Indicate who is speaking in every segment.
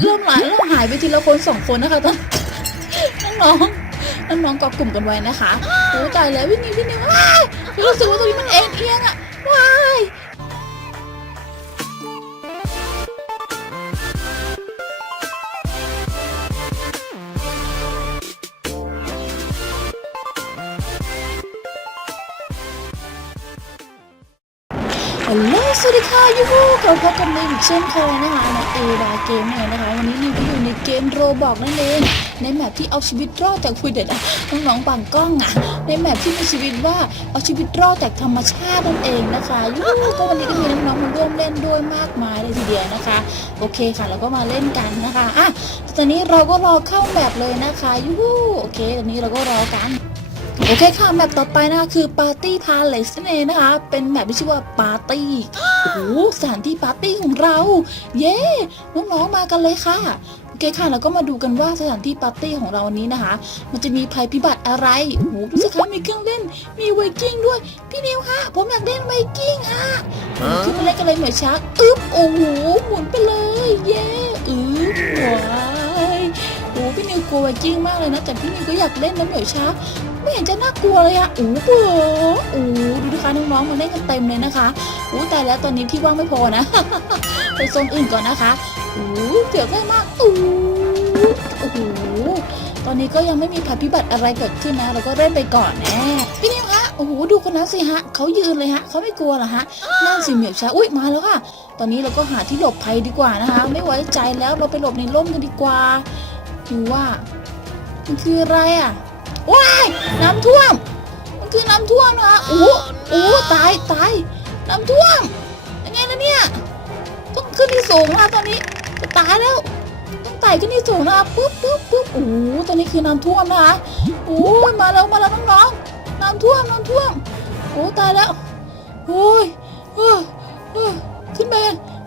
Speaker 1: เริ่มหลายเริ่มหายไปทีละคนสองคนนะคะตอนน้องๆน้องๆเกาะกลุ่มกันไว้นะคะโอ้ตายแล้วพี่นิวพี่นิวว้ายรู้สึกว่าตรงนี้มันเอ็นเอียงอะว้าย สวัสดีค่ะยูฮูกลับพบกันในอีกเช่นเคยนะคะน้อเอดาเกมเองนะคะ วันนี้รีวิวอยู่ในเกมโรบอกนั่นเองในแมปที่เอาชีวิตรอดจากคุยเด็ดน้องๆบางกล้องอะในแมปที่มีชีวิตว่าเอาชีวิตรอดจากธรรมชาตินั่นเองนะคะยูฮูก็วันนี้ก็มีน้องๆมาร่วมเล่นด้วยมากมายเลยทีเดียวนะคะ โอเคค่ะแล้วก็มาเล่นกันนะคะอะตอนนี้เราก็รอเข้าแมปเลยนะคะยูฮูโอเค ตอนนี้เราก็รอกัน โอเคค่ะ แมปต่อไปนะคะคือปาร์ตี้พาเลสนั่นเองนะคะ เป็นแมปที่ชื่อว่าปาร์ตี้โอ้โหสถานที่ปาร์ตี้ของเรา เย้น้องๆมากันเลยค่ะโอเคค่ะแล้วก็มาดูกันว่าสถานที่ปาร์ตี้ของเราวันนี้นะคะ มันจะมีภัยพิบัติอะไรโอ้โหดูสิคะมีเครื่องเล่นมีไวกิ้งด้วย พี่นิวฮะผมอยากเล่นไวกิ้งฮะขึ้นมาเล่นกันเลยเหมือนชักอึ๊บโอ้โหหมุนไปเลยเย้อึ๊บว้ายโอ้โหพี่นิวกลัวไวกิ้งมากเลยนะแต่พี่นิวก็อยากเล่นนะเหมียวชัก ไม่เห็นจะน่ากลัวเลยอะโอ้เบื่อโอ้ดูดิคะน้องๆมาเล่นกันเต็มเลยนะคะโอ้แต่แล้วตอนนี้ที่ว่างไม่พอนะ ไปโซนอื่นก่อนนะคะโอ้เสียวได้มากโอ้โอ้โหตอนนี้ก็ยังไม่มีภัยพิบัติอะไรเกิดขึ้นนะ เราก็เล่นไปก่อนแน่พี่นิวฮะโอ้โหดูคนนั้นสิฮะเขายืนเลยฮะเขาไม่กลัวเหรอฮะนั่นสิเหมียวชาอุ้ยมาแล้วค่ะตอนนี้เราก็หาที่หลบภัยดีกว่านะคะ ไม่ไว้ใจแล้วเราไปหลบในร่มกันดีกว่าดูว่ามันคืออะไรอะ ว้ายน้ำท่วม มันคือน้ำท่วมนะคะโอ้โหโอ้ตายตายน้ำท่วมยังไงนะเนี่ยต้องขึ้นที่สูงนะตอนนี้จะตายแล้ว ต้องไต่ขึ้นที่สูงนะปุ๊บปุ๊บปุ๊บโอ้ตอนนี้คือน้ำท่วมนะคะโอ้ยมาแล้วมาแล้วน้องๆน้ำท่วมน้ำท่วมโอ้ตายแล้วโอ้ยเออเออขึ้นไป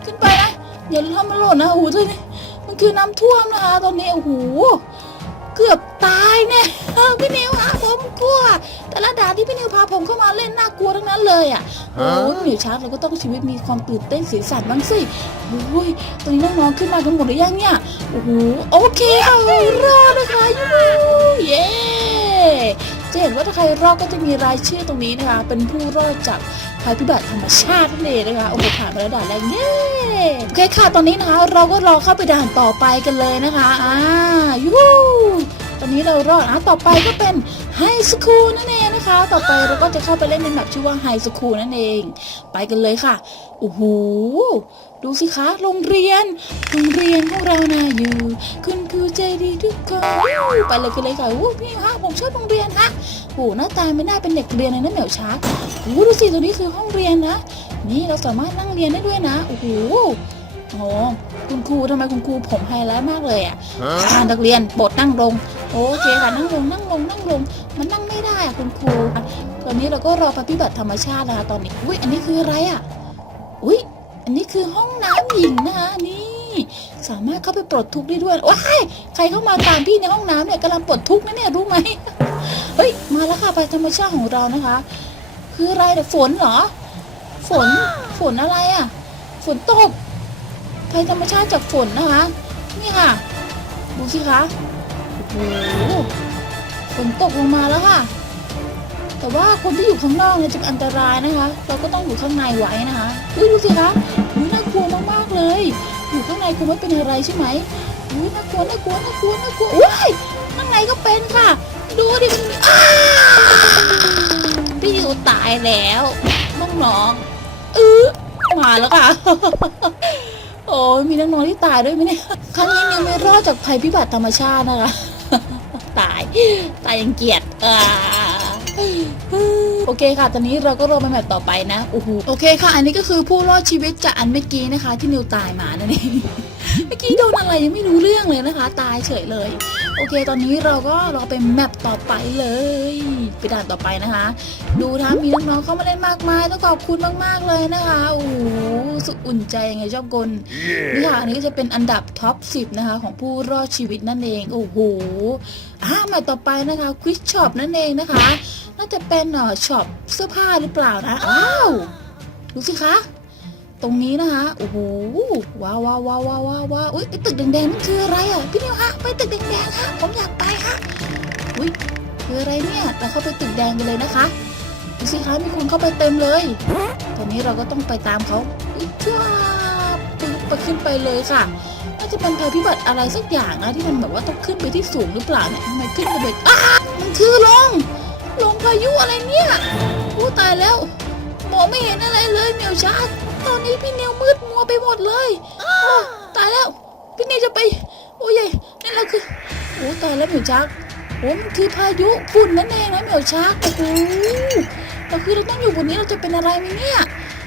Speaker 1: ขึ้นไปนะอย่าทำมันหล่นนะโอ้โหตอนนี้มันคือน้ำท่วมนะคะตอนนี้โอ้โห กือบตายเนี่ยเออพี่นิวอะผมกลัว แต่ละด่านที่พี่นิวพาผมเข้ามาเล่นน่ากลัวทั้งนั้นเลยอะโอ้ยหนิวชาร์จเราก็ต้องชีวิตมีความตื่นเต้นสีสันบ้างสิโอ้ยตอนนี้น้องๆขึ้นมากันหมดหรือยังเนี่ยโอ้โหโอเคเอารอดนะคะยูเย้จะเห็นว่าถ้าใครรอดก็จะมีรายชื่อตรงนี้นะคะ เป็นผู้รอดจาก ภัยพิบัติธรรมชาตินั่นเองนะคะโอ้โหผ่านมาแล้วด่านแรกเย้โอเคค่ะตอนนี้นะคะ เราก็รอเข้าไปด่านต่อไปกันเลยนะคะอ่ายู นนี้เรารอดอะต่อไปก็เป็นไฮสคูลนั่นเองนะคะ ต่อไปเราก็จะเข้าไปเล่นในแมปชื่อว่าไฮสคูลนั่นเอง ไปกันเลยค่ะโอ้โหดูสิคะโรงเรียนโรงเรียนของเรานะอยู่ คุณครูใจดีทุกคนไปเลยกันเลยค่ะโอ้พี่ฮะผมชอบโรงเรียนฮะโอ้หน้าตาไม่น่าเป็นเด็กเรียนเลยนะเหมียวช้าโอ้ดูสิตัวนี้คือห้องเรียนนะ นี่เราสามารถนั่งเรียนได้ด้วยนะโอ้โหโอ้คุณครูทำไมคุณครูผมไฮไลท์มากเลยอะอ่านักเรียนบทนั่งลง โอเคค่ะนั่งลงนั่งลงนั่งลงมันนั่งไม่ได้อะคุณครูตอนนี้เราก็รอปฏิบัติธรรมชาตินะคะตอนนี้อุ้ยอันนี้คืออะไรอะอุ้ยอันนี้คือห้องน้ำหญิงนะคะนี่สามารถเข้าไปปลดทุกข์ได้ด้วยว้ายใครเข้ามาตามพี่ในห้องน้ำเนี่ยกำลังปลดทุกข์นะเนี่ยรู้ไหมเฮ้ยมาแล้วค่ะไปธรรมชาติของเรานะคะ คืออะไรเนี่ยฝนเหรอ ฝนฝนอะไรอะ ฝนตกภัยธรรมชาติจากฝนนะคะ นี่ค่ะ ดูสิคะ โอ้ฝนตกลงมาแล้วค่ะ แต่ว่าคนที่อยู่ข้างนอกเนี่ยจะอันตรายนะคะ เราก็ต้องอยู่ข้างในไว้นะคะอุ้ยดูสิคะน่ากลัวมากๆเลย อยู่ข้างในคงไม่เป็นอะไรใช่ไหมอุ้ยน่ากลัวน่ากลัวน่ากลัวน่ากลัวว้ยข้างในก็เป็นค่ะ ดูดิมันอ้าพี่ดิวตายแล้วน้องๆเออมาแล้วค่ะโอ้ยมีน้องๆที่ตายด้วยไหมเนี่ย ครั้งนี้นิวไม่รอดจากภัยพิบัติธรรมชาตินะคะ ตาย ตายยังเกลียดอ่าโอเคค่ะ ตอนนี้เราก็รอไปแมตต์ต่อไปนะโอ้โหโอเคค่ะ อันนี้ก็คือผู้รอดชีวิตจากอันเมื่อกี้นะคะ ที่นิวตายมานั่นเอง เมื่อกี้โดนอะไรยังไม่รู้เรื่องเลยนะคะ ตายเฉยเลย โอเค ตอนนี้เราก็รอไปแมปต่อไปเลยไปด่านต่อไปนะคะ ดูนะมีน้องๆเข้ามาเล่นมากมายต้องขอบคุณมากๆเลยนะคะโอ้โหสุดอุ่นใจยังไงชอบกลนี่ค่ะอันนี้ก็จะเป็นอันดับท็อป 10 นะคะ ของผู้รอดชีวิตนั่นเองโอ้โหอ่ามาต่อไปนะคะควิชช็อปนั่นเองนะคะ น่าจะเป็นเอ่อช็อปเสื้อผ้าหรือเปล่านะอ้าวดูสิคะ ตรงนี้นะคะโอ้โหว้าวว้าวว้าวว้าวว้าวว้าวอุ้ยไอ้ตึกแดงๆนั่นคืออะไรอะพี่นิวฮะไปตึกแดงๆฮะผมอยากไปฮะอุ้ยคืออะไรเนี่ยเราเข้าไปตึกแดงกันเลยนะคะดูสิคะมีคนเข้าไปเต็มเลย ตอนนี้เราก็ต้องไปตามเขาอุ้ยจ้าปึ๊บไปขึ้นไปเลยค่ะน่าจะเป็นภัยพิบัติอะไรสักอย่างนะที่มันแบบว่าต้องขึ้นไปที่สูงหรือเปล่าเนี่ยทำไมขึ้นไปแบบอ้ามันคือลมลมพายุอะไรเนี่ยโอ้ตายแล้วมองไม่เห็นอะไรเลยเมียวชาร์ ตอนนี้พี่เนียวมืดมัวไปหมดเลยโอ้ตายแล้ว พี่เนียวจะไป โอ้ยนั่นเราคือโอ้ตายแล้วเหมียวชาร์โอ้มันคือพายุฝุ่นนั่นเองนะเหมียวชาร์โอ้โหเราคือเราต้องอยู่บนนี้เราจะเป็นอะไรไหมเนี่ย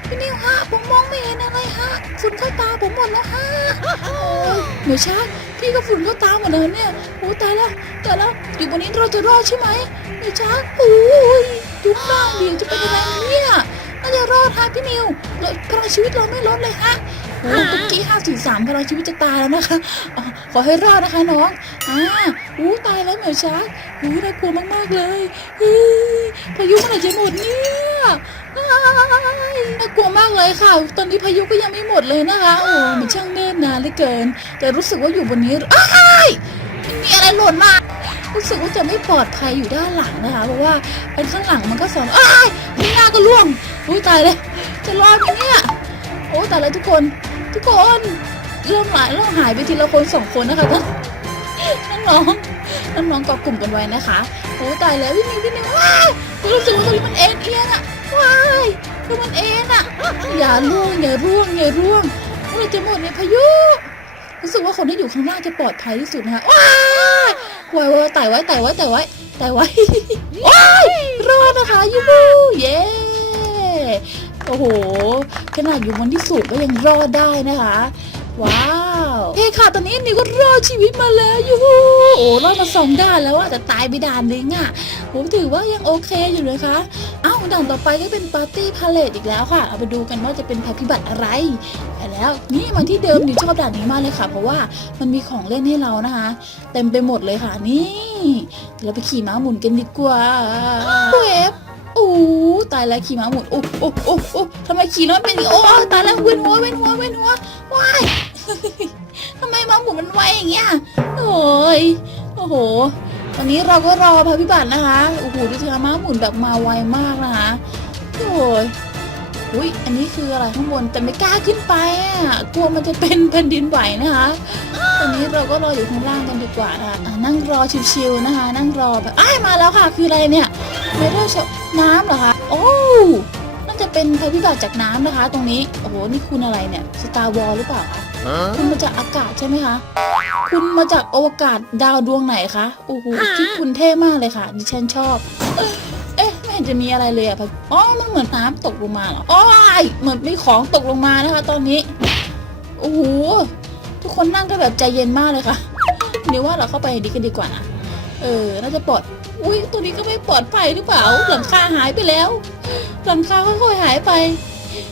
Speaker 1: พี่นิวฮะผมมองไม่เห็นอะไรฮะฝุ่นเข้าตาผมหมดแล้วฮะโอ้ยเหมือนช้างพี่ก็ฝุ่นเข้าตาหมดเลยเนี่ยโอ้ตายแล้วตายแล้วอยู่บนนี้เราจะรอดใช่ไหมเหมือนช้างโอ้ยดูบ้างดิจะเป็นอะไรเนี่ย น่าจะรอดฮะพี่นิวเราพลังชีวิตเราไม่ลดเลยฮะโอ้ตุ๊กกี้ห้าสี่สามพลังชีวิตจะตายแล้วนะคะอ๋อขอให้รอดนะคะน้องอ่าอู้ตายแล้วเหมือนช้างอู้น่ากลัวมากๆเลยเฮ้ยพายุเมื่อไหร่จะหมดเนี่ยอ้ายน่ากลัวมากเลยค่ะ ตอนนี้พายุก็ยังไม่หมดเลยนะคะ โอ้มันช่างเนิ่นนานเหลือเกิน แต่รู้สึกว่าอยู่บนนี้อ้ายมันมีอะไรหล่นมา รู้สึกว่าจะไม่ปลอดภัยอยู่ด้านหลังนะคะ เพราะว่าอันข้างหลังมันก็สอนอ้ายข้างหน้าก็ล่วง อุ้ยตายเลยจะรอดไหมเนี่ยโอ้ตายแล้วทุกคน ทุกคนเริ่มหายเริ่มหายไปทีละคนสองคนนะคะท่านน้องน้องน้องๆเกาะกลุ่มกันไว้นะคะโอ้ตายแล้วพี่นิวพี่นิวว้ายรู้สึกว่าตรงนี้มันเอ็นเอียงอะว้ายคือมันเอ็นอะอย่าร่วงอย่าร่วงอย่าร่วงเมื่อไหรจะหมดเนี่ยพายุรู้สึกว่าคนที่อยู่ข้างหน้าจะปลอดภัยที่สุดนะคะว้ายว้ายว้ายไต่ไว้ไต่ไว้ไต่ไว้ไต่ไว้ว้ายรอดนะคะยูฮูเย้ โอ้โห ขนาดอยู่บนที่สูงก็ยังรอดได้นะคะ ว้าวเฮ้ค่ะ ตอนนี้นิวก็รอดชีวิตมาแล้วยูฮูโอ้รอดมาสองด่านแล้วอะแต่ตายไปด่านนึงอะผมถือว่ายังโอเคอยู่เลยคะเอ้าด่านต่อไปก็เป็นปาร์ตี้พาเลทอีกแล้วค่ะ เอาไปดูกันว่าจะเป็นภัยพิบัติอะไรไปแล้ว นี่มาที่เดิมนิวชอบด่านนี้มากเลยค่ะ เพราะว่ามันมีของเล่นให้เรานะคะ เต็มไปหมดเลยค่ะนี่เราไปขี่ม้าหมุนกันดีกว่าเวฟ ตายแล้วขี่ม้าหมุนโอ้โอ้โอ้โอ้ทำไมขี่น้อยเป็นอย่างนี้โอ้ตายแล้วเวียนหัวเวียนหัวเวียนหัวว้ายทำไมม้าหมุนมันไวอย่างเงี้ยโอ้ยโอ้โหตอนนี้เราก็รอพระพิบัตินะคะโอ้โหดูสิคะม้าหมุนแบบมาไวมากนะคะโอ้ย อุ้ยอันนี้คืออะไรข้างบนแต่ไม่กล้าขึ้นไปอะกลัวมันจะเป็นแผ่นดินไหวนะคะตอนนี้เราก็รออยู่ข้างล่างกันดีกว่านะคะอะนั่งรอชิวๆนะคะ นั่งรอแบบอ้ายมาแล้วค่ะ คืออะไรเนี่ยเมทัลชน้ำเหรอคะโอ้น่าจะเป็นภัยพิบัติจากน้ำนะคะ ตรงนี้โอ้โหนี่คุณอะไรเนี่ยสตาร์วอลหรือเปล่าคะคุณมาจากอากาศใช่ไหมคะ คุณมาจากอวกาศดาวดวงไหนคะโอ้โหที่คุณเท่มากเลยค่ะ ดิฉันชอบ เห็นจะมีอะไรเลยอะค่ะอ๋อ มันเหมือนน้ำตกลงมาเหรออ๋อยเหมือนมีของตกลงมานะคะ ตอนนี้ โอ้โห ทุกคนนั่งก็แบบใจเย็นมากเลยค่ะเดี๋ยวว่าเราเข้าไปดีกันดีกว่านะ เออ น่าจะปลอด อุ้ยตัวนี้ก็ไม่ปลอดภัยหรือเปล่า หลังคาหายไปแล้ว หลังคาค่อยๆหายไป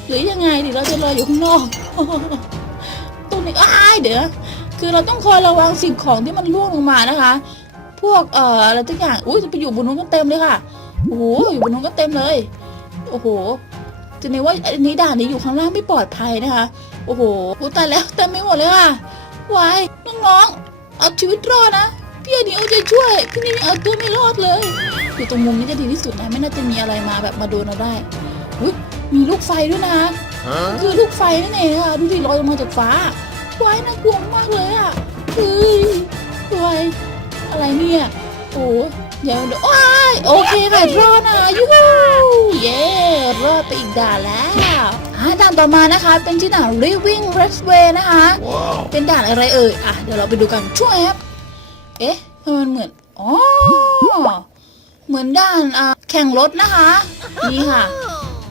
Speaker 1: หรือยังไงดิเราจะรออยู่ข้างนอก ตรงนี้อ้ายเดี๋ยว คือเราต้องคอยระวังสิ่งของที่มันร่วงลงมานะคะ พวกเอ่ออะไรทุกอย่าง อุ้ยจะไปอยู่บนนู้นกันเต็มเลยค่ะ โอ้โหอยู่บนนู้นก็เต็มเลย โอ้โหจะนี้ว่าอันนี้ด่านนี้อยู่ข้างล่างไม่ปลอดภัยนะคะ โอ้โหอุ๊ยตายแล้วเต็มไม่หมดเลยค่ะวายน้องๆเอาชีวิตรอดนะพี่อันนี้เอาใจช่วย พี่นี่ยังเอาตัวไม่รอดเลย อยู่ตรงมุมนี้จะดีที่สุดนะไม่น่าจะมีอะไรมาแบบมาโดนเราได้อุ้ยมีลูกไฟด้วยนะคือลูกไฟนั่นเองนะคะดูดิลอยลงมาจากฟ้าวายน่ากลัวมากเลยอะเฮ้ยวายอะไรเนี่ยโอ้อย่า เดี๋ยวว้ายโอเคค่ะรอดนะยูฮูเย้รอดไปอีกด่านแล้วอ่าด่านต่อมานะคะ เป็นที่ด่าน Living Restway นะคะ เป็นด่านอะไรเอ่ยอะเดี๋ยวเราไปดูกันช่วยครับเอ๊ะทำไมมันเหมือนอ๋อเหมือนด่านอะแข่งรถนะคะ นี่ค่ะ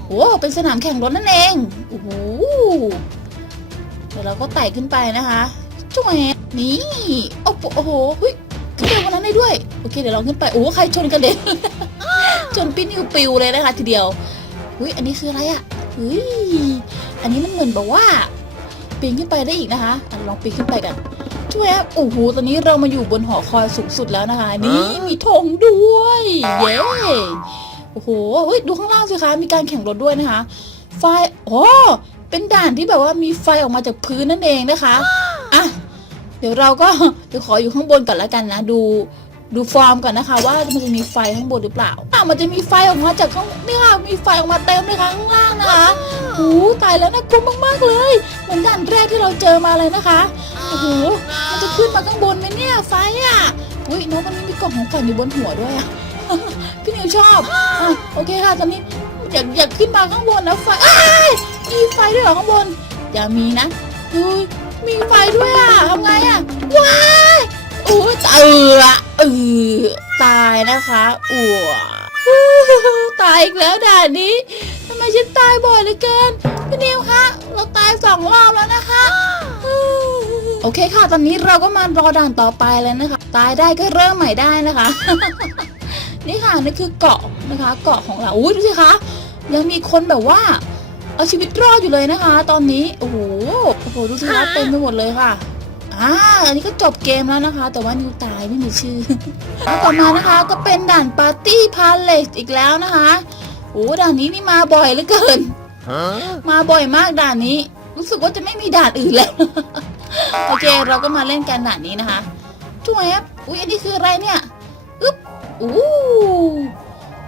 Speaker 1: โอ้เป็นสนามแข่งรถนั่นเองโอ้โหเดี๋ยวเราก็ไต่ขึ้นไปนะคะช่วยนี่โอ้โหโอ้โหเฮ้ย ขึ้นไปวันนั้นได้ด้วย โอเคเดี๋ยวเราขึ้นไป โอ้ใครชนกันเด็นชนปิ้นนิวปิวเลยนะคะทีเดียวเฮ้ยอันนี้คืออะไรอะ่ะเฮ้ยอันนี้มันเหมือนแบบว่าปีนขึ้นไปได้อีกนะคะอะลองปีนขึ้นไปกันช่วยครับโอ้โหตอนนี้เรามาอยู่บนหอคอยสูงสุดแล้วนะคะ นี่มีธงด้วย เย้โอ้โหเฮ้ยดูข้างล่างสิคะ มีการแข่งรถด้วยนะคะ ไฟโอ้เป็นด่านที่แบบว่ามีไฟออกมาจากพื้นนั่นเองนะคะ อะ เดี๋ยวเราก็เดี๋ยวขออยู่ข้างบนก่อนละกันนะ ดูดูฟอร์มก่อนนะคะ ว่ามันจะมีไฟข้างบนหรือเปล่าอะมันจะมีไฟออกมาจากข้างนี่ค่ะมีไฟออกมาเต็มเลยค่ะข้างล่างนะคะโอ้โหตายแล้วน่ากลัวมากๆเลยเหมือนด่านแรกที่เราเจอมาเลยนะคะโอ้โหมันจะขึ้นมาข้างบนไหมเนี่ยไฟอะอุ้ยน้องมันนี้มีกล่องของขวัญอยู่บนหัวด้วยอะพี่นิวชอบอะโอเคค่ะตอนนี้อยากอยากขึ้นมาข้างบนนะไฟอ้ายมีไฟด้วยเหรอข้างบนอย่ามีนะดู มีไฟด้วยอะทำไงอะ ว้ายโอ้ยเออเออตายนะคะอ้วตายอีกแล้วด่านนี้ทำไมฉันตายบ่อยเหลือเกินพี่นิวคะเราตายสองรอบแล้วนะคะโอเคค่ะ ตอนนี้เราก็มารอด่านต่อไปแล้วนะคะ ตายได้ก็เริ่มใหม่ได้นะคะ นี่ค่ะนี่คือเกาะนะคะ เกาะของเราอุ้ยดูสิคะยังมีคนแบบว่า เอาชีวิตรอดอยู่เลยนะคะ ตอนนี้โอ้โหโอ้โหดูสิคะเต็มไปหมดเลยค่ะอ่าอันนี้ก็จบเกมแล้วนะคะ แต่ว่านิวตายไม่มีชื่อแล้วต่อมานะคะก็เป็นด่านปาร์ตี้พาเลสอีกแล้วนะคะโอ้ด่านนี้นี่มาบ่อยเหลือเกิน
Speaker 2: Huh?
Speaker 1: มาบ่อยมากด่านนี้ รู้สึกว่าจะไม่มีด่านอื่นแล้วโอเคเราก็มาเล่นกันด่านนี้นะคะช่วยครับอุ้ยอันนี้คืออะไรเนี่ยอึ๊บอู้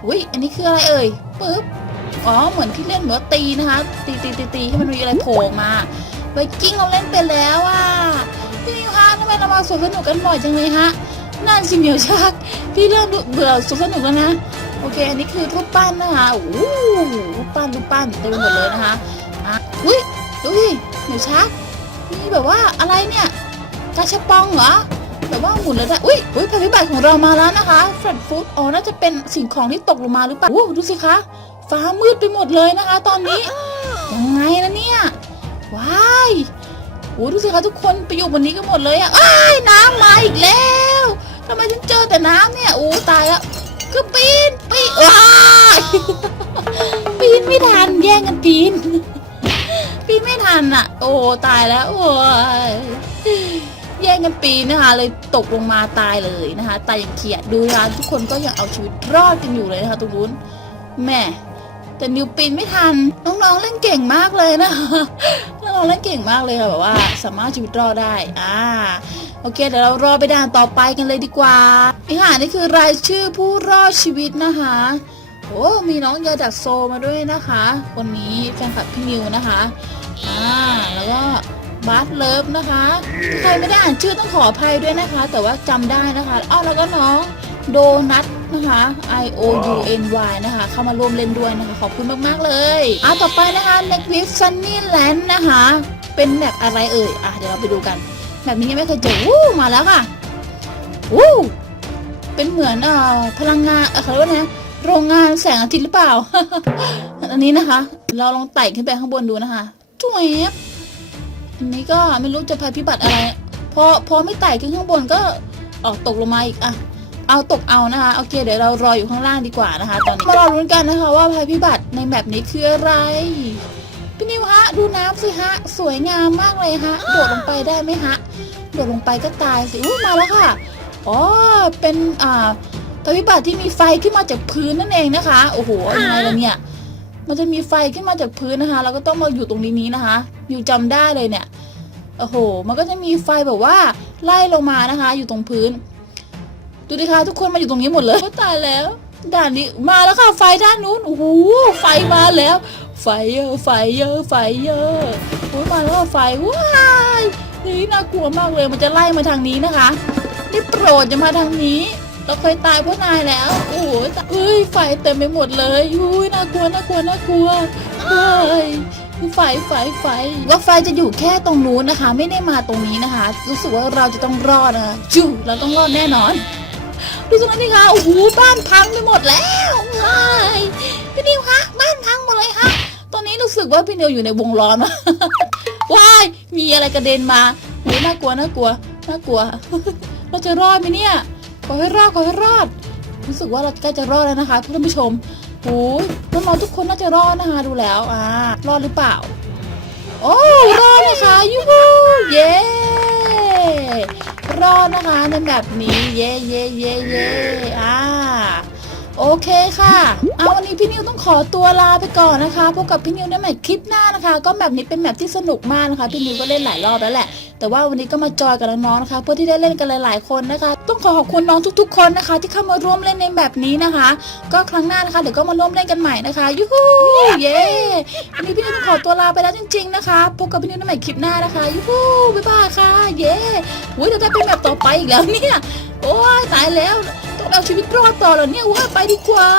Speaker 1: อุ้ยอันนี้คืออะไรเอ่ยปึ๊บ อ๋อเหมือนที่เล่นแบบว่าตีนะคะ ตีตีตีตีให้มันมีอะไรโผล่มาไวกิ้งเราเล่นไปแล้วอะพี่นิวคะทำไมเรามาสวนสนุกกันบ่อยจังเลยฮะนั่นสิเหมียวชัก พี่เริ่มเบื่อสวนสนุกแล้วนะโอเค อันนี้คือรูปปั้นนะคะโอ้รูปปั้นรูปปั้นเต็มไปหมดเลยนะคะอะอุ้ยดูดิเหนูชักมีแบบว่าอะไรเนี่ยกาชาปองเหรอแบบว่าหมุนแล้วได้อุ้ยอุ้ยภัยพิบัติของเรามาแล้วนะคะแฟลตฟูดอ๋อน่าจะเป็นสิ่งของที่ตกลงมาหรือเปล่าโอ้ดูสิคะ ฟ้ามืดไปหมดเลยนะคะ ตอนนี้ยังไงนะเนี่ยว้ายโอ้ดูสิคะทุกคนไปอยู่บนนี้กันหมดเลยอะอ้ายน้ำมาอีกแล้วทำไมฉันเจอแต่น้ำเนี่ยโอ้ตายแล้วก็ปีนปีนว้ายปีนไม่ทันแย่งกันปีน ปีนไม่ทันอะโอ้ตายแล้วโอ้ยแย่งกันปีนนะคะ เลยตกลงมาตายเลยนะคะตายอย่างเขียดดูนะคะทุกคนก็ยังเอาชีวิตรอดกันอยู่เลยนะคะตรงนู้นแหม่ แต่นิวปีนไม่ทัน น้องๆเล่นเก่งมากเลยนะคะน้องๆเล่นเก่งมากเลยค่ะแบบว่า สามารถชีวิตรอดได้อ่าโอเค เดี๋ยวเรารอไปด่านต่อไปกันเลยดีกว่านี่ค่ะนี่คือรายชื่อผู้รอดชีวิตนะคะโอ้มีน้องยาดักโซมาด้วยนะคะคนนี้แฟนคลับพี่นิวนะคะอ่าแล้วก็บาร์สเลิฟนะคะ ใครไม่ได้อ่านชื่อต้องขออภัยด้วยนะคะ แต่ว่าจำได้นะคะอ้าวแล้วก็น้อง โดนัทนะคะ I O U N Y นะคะ เข้ามาร่วมเล่นด้วยนะคะ ขอบคุณมาก ๆ เลยอะต่อไปนะคะ Next Week Sunny Land นะคะ เป็นแบบอะไรเอ่ย อะ เดี๋ยวเราไปดูกัน แบบนี้ยังไม่เคยเจอวู้มาแล้วค่ะวู้เป็นเหมือนเอ่อพลังงานเออเขาเรียกว่าไงนะโรงงานแสงอาทิตย์หรือเปล่า อันนี้นะคะ เราลองไต่ขึ้นไปข้างบนดูนะคะจุ๊บอันนี้ก็ไม่รู้จะภัยพิบัติอะไร พอพอไม่ไต่ขึ้นข้างบนก็ออกตกลงมาอีกอะ เอาตกเอานะคะโอเคเดี๋ยวเรารออยู่ข้างล่างดีกว่านะคะ ตอนนี้มารอรุ้นกันนะคะ ว่าภัยพิบัติในแบบนี้คืออะไรพี่นิวฮะดูน้ำสิฮะ สวยงามมากเลยฮะโดดลงไปได้ไหมฮะโดดลงไปก็ตายสิอู้มาแล้วค่ะอ๋อเป็นอ่าภัยพิบัติที่มีไฟขึ้นมาจากพื้นนั่นเองนะคะโอ้โหเอายังไงล่ะเนี่ยมันจะมีไฟขึ้นมาจากพื้นนะคะแล้วก็ต้องมาอยู่ตรงนี้นี้นะคะอยู่จำได้เลยเนี่ยโอ้โห มันก็จะมีไฟแบบว่าไล่ลงมานะคะ อยู่ตรงพื้น ดูดิคะทุกคนมาอยู่ตรงนี้หมดเลยโอ้ตายแล้วด่านนี้มาแล้วค่ะไฟด้านนู้นโอ้โหไฟมาแล้ว ไฟเยอะไฟเยอะไฟเยอะโอ้ยมาแล้วไฟว้ายนี่น่ากลัวมากเลยมันจะไล่มาทางนี้นะคะนี่โปรดจะมาทางนี้ เราเคยตายเพราะนายแล้ว โอ้โหตายเอ้ยไฟเต็มไปหมดเลยอุ้ยน่ากลัวน่ากลัวน่ากลัวเฮ้ยไฟไฟไฟว่าไฟจะอยู่แค่ตรงนู้นนะคะ ไม่ได้มาตรงนี้นะคะ รู้สึกว่าเราจะต้องรอดนะคะจูเราต้องรอดแน่นอน ดูตรงนั้นดิคะโอ้โหบ้านพังไปหมดแล้วว้ายพี่นิวคะบ้านพังหมดเลยค่ะ ตอนนี้รู้สึกว่าพี่นิวอยู่ในวงล้อมะว้ายมีอะไรกระเด็นมาโอ้น่ากลัวน่ากลัวน่ากลัว เราจะรอดไหมเนี่ยขอให้รอดขอให้รอด รู้สึกว่าเราใกล้จะรอดแล้วนะคะท่านผู้ชมโอ้ยน้องๆทุกคนน่าจะรอดนะคะดูแล้วอ่ารอดหรือเปล่า โอ้รอดนะคะยูฮูเย้ รอดนะคะในแบบนี้ เย่เย่เย่เย่อ่า โอเคค่ะ เอาวันนี้พี่นิวต้องขอตัวลาไปก่อนนะคะ พบกับพี่นิวได้ใหม่คลิปหน้านะคะ ก็แบบนี้เป็นแบบที่สนุกมากนะคะ พี่นิวก็เล่นหลายรอบแล้วแหละ แต่ว่าวันนี้ก็มาจอยกับน้องๆนะคะ เพื่อที่ได้เล่นกันหลาย ๆ คนนะคะ ต้องขอขอบคุณน้องทุก ๆ คนนะคะ ที่เข้ามาร่วมเล่นในแบบนี้นะคะ ก็ครั้งหน้านะคะเดี๋ยวก็มาร่วมเล่นกันใหม่นะคะยูฮูเย้วันนี้พี่นิวต้องขอตัวลาไปแล้วจริง ๆ นะคะ พบกับพี่นิวได้ใหม่คลิปหน้านะคะยูฮูบ๊ายบายค่ะ เย้อุ้ยเราได้เป็นแบบต่อไปอีกแล้วเนี่ย โอ้ยตายแล้ว ต้องเอาชีวิตรอดต่อเหรอเนี่ยว่าไปดีกว่า